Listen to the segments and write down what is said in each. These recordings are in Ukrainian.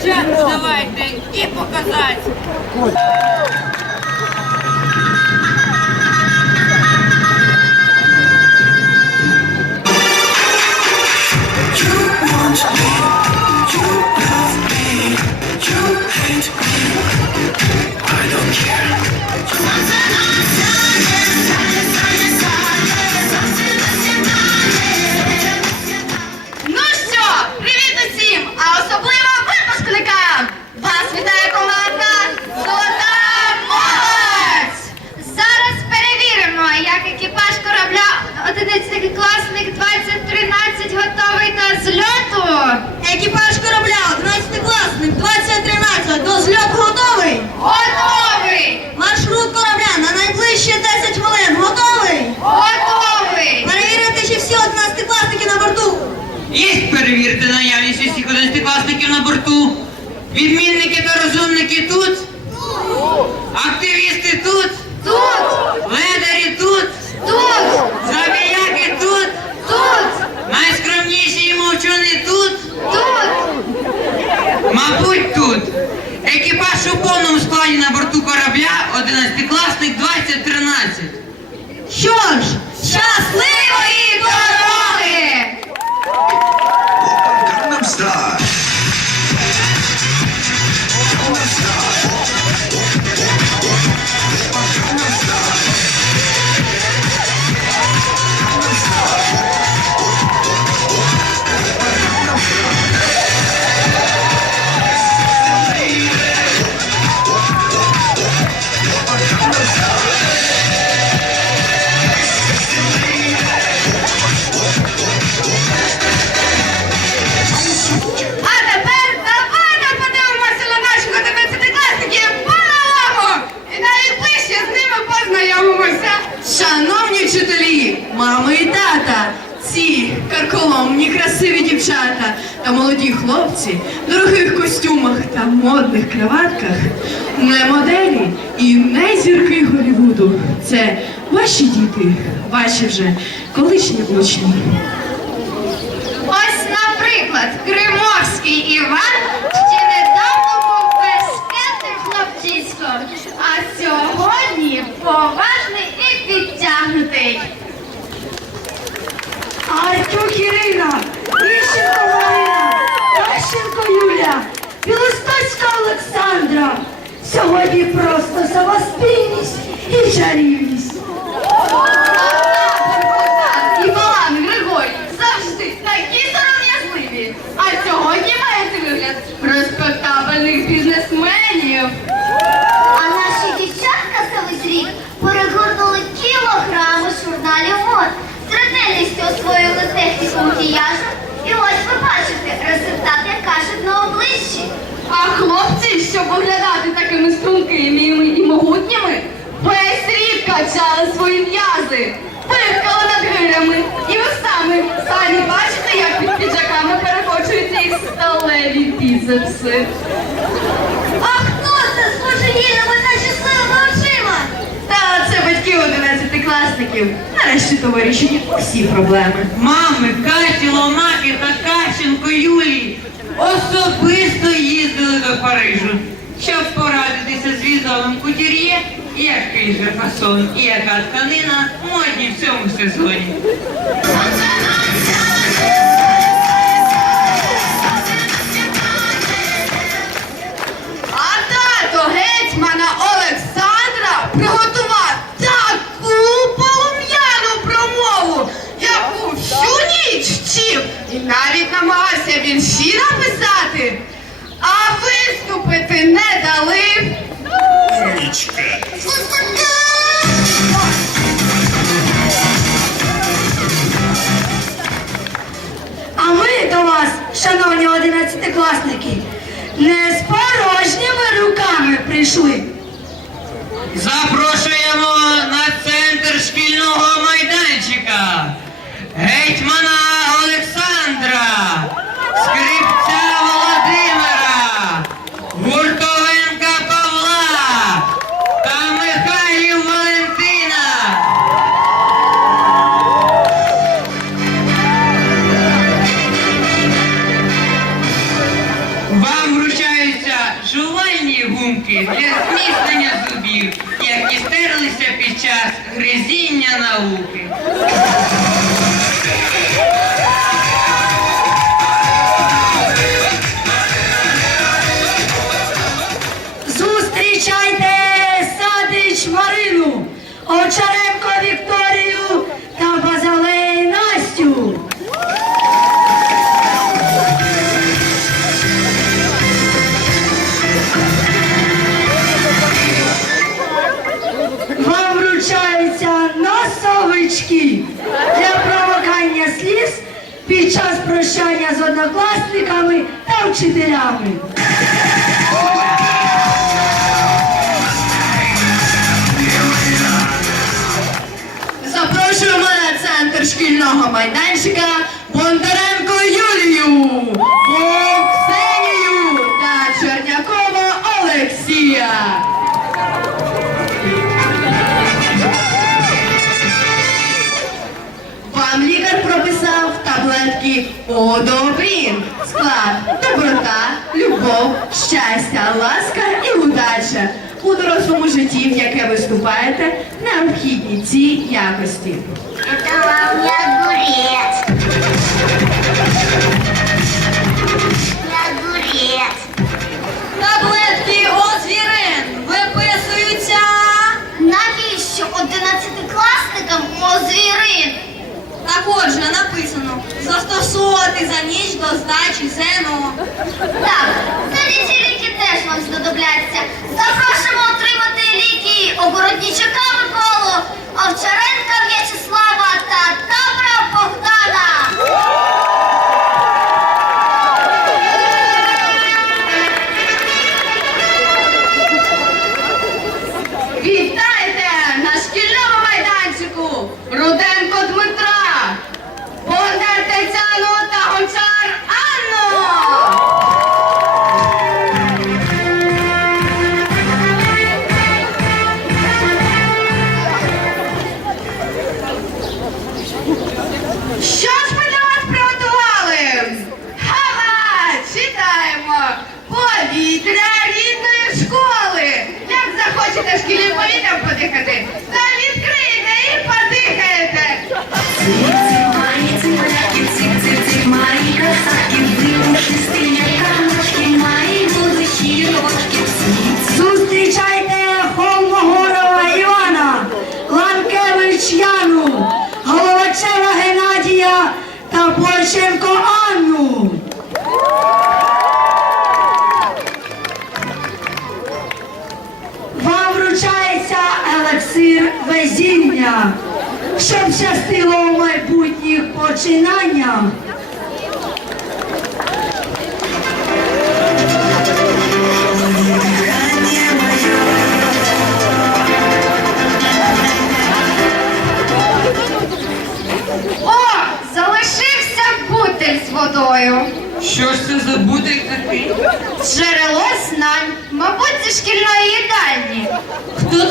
Спочатку давайте і показати. 11-класників на борту. Відмінники та розумники тут. Активісти тут. Тут! Ледарі тут. Тут! Забіяки тут. Тут! Найскромніші і мовчуни тут. Тут! Мабуть, тут. Екіпаж у повному складі на борту корабля 11-класник 2013. Що ж, щасливої дороги! Gangnam Style. Модних краватках, не моделі і не зірки Голівуду. Це ваші діти, ваші вже колишні учні. Ось, наприклад, Кримовський Іван ще недавно був безпечним хлопчиськом, а сьогодні поважний і підтягнутий. Артюк Ірина, Іщенко Олександра. Сьогодні просто щоб виглядати такими стрункими і могутніми, весь рік качали свої м'язи, пихкали над гирями і ви самі бачите, як під піджаками перекочуються їх сталеві біцепси. А хто це з божевільними та щасливими очима? Та це батьки 11-класників. Нарешті товариші усі проблеми. Мами Каті Ломаки та Кащенко Юлії особисто їздили до Парижу, порадитися кутюр'є, який же фасон і яка тканина модні в цьому сезоні. А тато гетьмана Олександра приготував таку полум'яну промову, яку всю ніч вчив і навіть намагався вірші написати, а виступити не дали. А ми до вас, шановні одинадцятикласники, не з порожніми руками прийшли. Запрошуємо на центр шкільного майданчика гетьмана час гризіння науки. Носовички для промокання сліз під час прощання з однокласниками та вчителями. Запрошуємо на центр шкільного майданчика Бондаренко Юлію, любов, щастя, ласка і удача. У дорослому житті, в яке ви вступаєте, необхідні ці якості. Это вам не огурец. Подихати, то відкрийте і подихаєте! Зустрічайте Холмогорова Івана, Ланкевич Яну, Головачева Геннадія та Польченко щастило у майбутніх починаннях. О, залишився бутель з водою. Що ж це за бутик такий? Джерело знань, мабуть, зі шкільної їдальні. Хто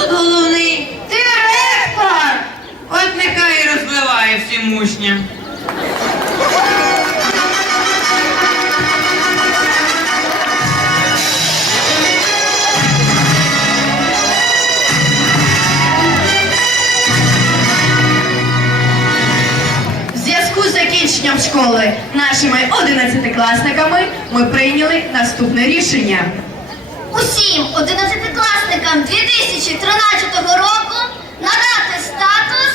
школи нашими одинадцятикласниками ми прийняли наступне рішення. Усім одинадцятикласникам 2013 року надати статус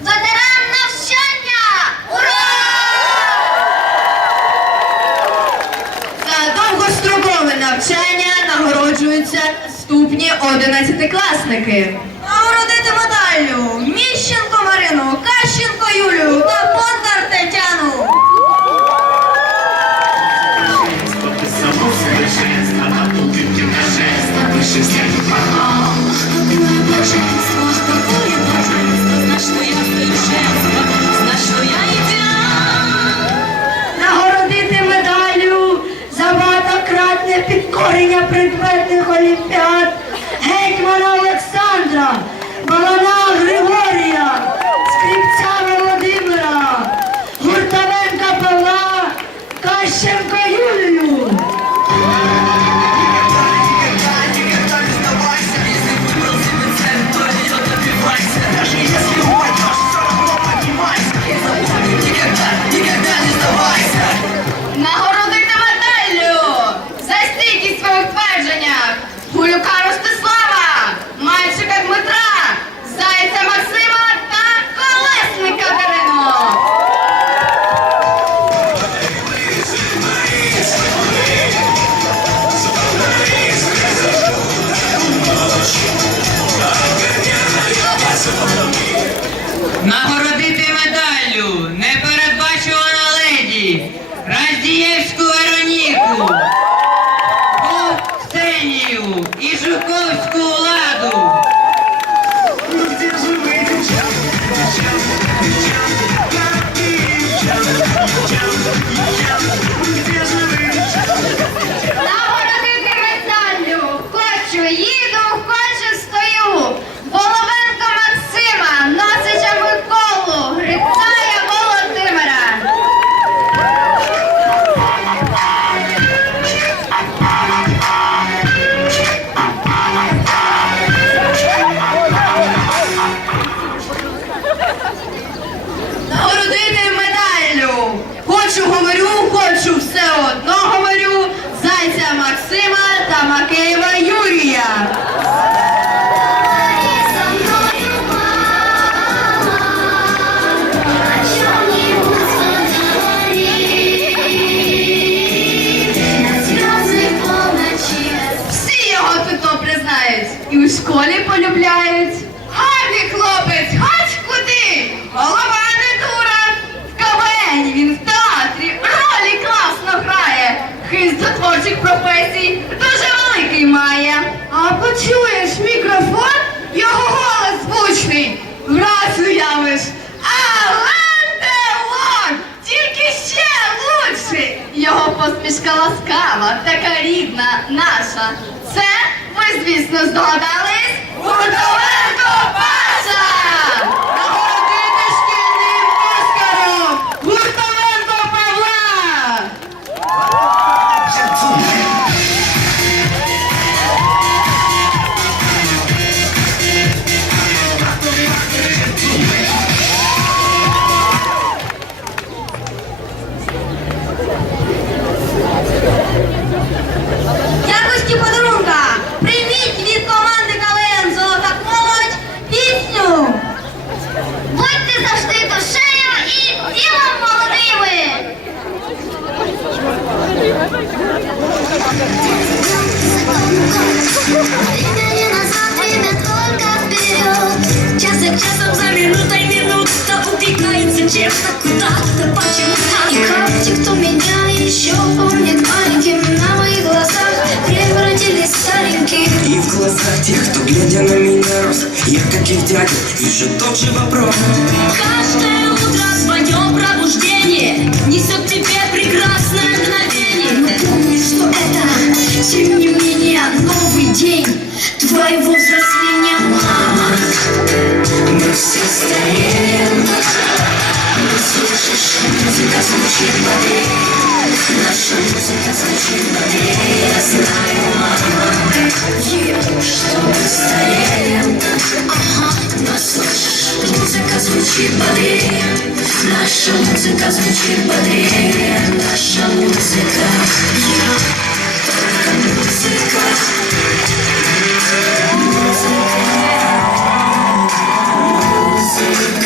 ветеран навчання. Ура! За довгострокове навчання нагороджуються ступні одинадцятикласники. Нагородити медаллю Міщенко Марину, Кащенко Юлію та предметних олімпіад школі полюбляють. Гарний хлопець, хоч куди. Голова не дура. В кавені він в театрі. Ролі класно грає. Хист до творчих професій дуже великий має. А почуєш мікрофон, його голос звучний. Враз уявиш. Його посмішка ласкава, така рідна, наша. Це ви, звісно, здогадали. ¡Uno, Eco, превратились в стареньких И в глазах тех, кто глядя на меня рос. Я каких дядя, вижу тот же вопрос. Каждое утро свое пробуждение Несет в тебе прекрасное мгновение. Но помни, что это, тем не менее, новый день Твоего взросления. Мы все стареем Не слышишь, музыка звучит бодрее Наша музыка звучит на я знаю, что мы стареем Ага, нас музыка звучит бодрее Наша музыка звучит Наша музыка Я музыка Музыка Музыка